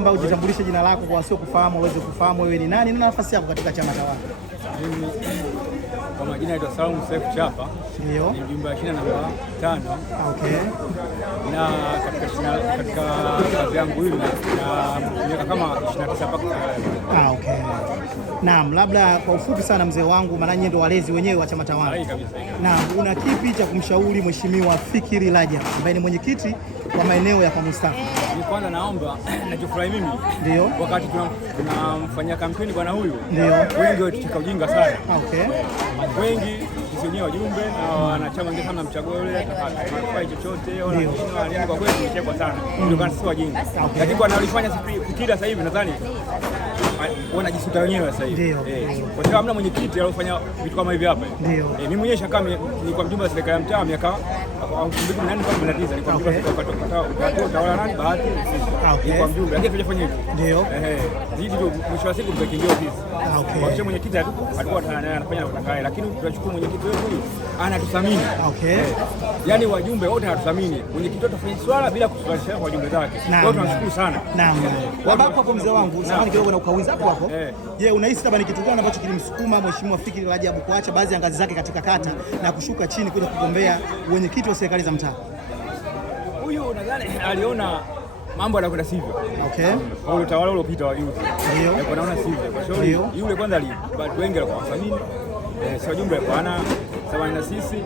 naomba ujitambulishe jina lako kwa wasio kufahamu, uweze kufahamu wewe ni nani na nafasi yako katika chama tawala. Mimi kwa majina naitwa Salum Seif Chapa. Ndio. Ni mjumbe wa shina namba 5. Okay. Na katika kazi yangu hii na miaka kama 29 mpaka. Okay. Naam, labda kwa ufupi sana mzee wangu, maana nyinyi ndio walezi wenyewe wa chama tawala. Naam, una kipi cha kumshauri Mheshimiwa Fikiri Rajab ambaye ni mwenyekiti wa maeneo ya Kamustafa? Ni kwanza naomba nachofurahi mimi ndio wakati tunamfanyia kampeni bwana huyu, ndio wengi wetucheka ujinga sana. Okay. Wengi sisi wenyewe wajumbe na wanachama wengine sana mchagua yule atafai chochote wala kwa kweli tunachekwa sana. Ndio kana sisi wajinga. Lakini kwa analifanya Fikiri sasa hivi nadhani wanajisuta wenyewe sasa hivi. Kwa sababu hamna mwenyekiti aliyofanya vitu kama hivi hapa. Mimi mwenyewe shaka ni kwa mjumbe wa serikali ya mtaa miaka 2018 mpaka 2019 ni kwa mjumbe wa utawala nani bahati ni kwa mjumbe, lakini tujafanya hivyo. Ndio. Ndio mwisho wa siku tumekimbia ofisi. Kwa mwenyekiti alikuwa anafanya utakaye, lakini tunachukua mwenyekiti wetu huyu anatuthamini. Yaani wajumbe wote wanatuthamini. Mwenyekiti wetu afanye swala bila kuswalisha kwa wajumbe zake. Wote tunashukuru sana. Naam. Hapo mzee wangu, samahani kidogo na ukauliza hapo. Je, unahisi kama ni kitu gani ambacho kilimsukuma Mheshimiwa Fikiri Rajab kuacha baadhi ya ngazi zake katika kata na kushuka chini kuja kugombea wenyekiti wa serikali za mtaa? Huyu nadhani aliona mambo yanakwenda sivyo. Okay. Kwa utawala uliopita wa youth. Ndio. Kwa naona sivyo. Kwa sababu yule kwanza watu wengi walikuwa wasamini. Sio jumbe bwana sawa na sisi.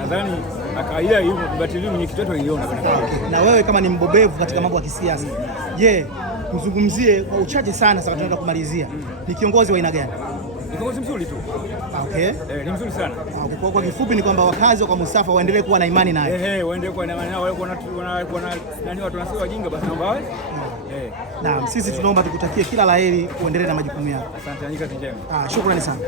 Nadhani akaia hivyo kubatili mwenyekiti wetu aliona. Na wewe kama ni mbobevu katika mambo ya kisiasa, je, mzungumzie kwa uchache sana sasa tunaenda kumalizia. Ni kiongozi wa aina gani? Ni kiongozi mzuri tu. Okay. Ni mzuri sana. Kwa kifupi ni kwamba wakazi wa Kamustafa waendelee kuwa na imani naye. Waendelee kuwa na imani naye, wale nani watu wanasema wajinga basi naomba wawe. Naam, sisi tunaomba tukutakie kila laheri, uendelee na majukumu yako. Asante, nyika njema. Shukrani sana.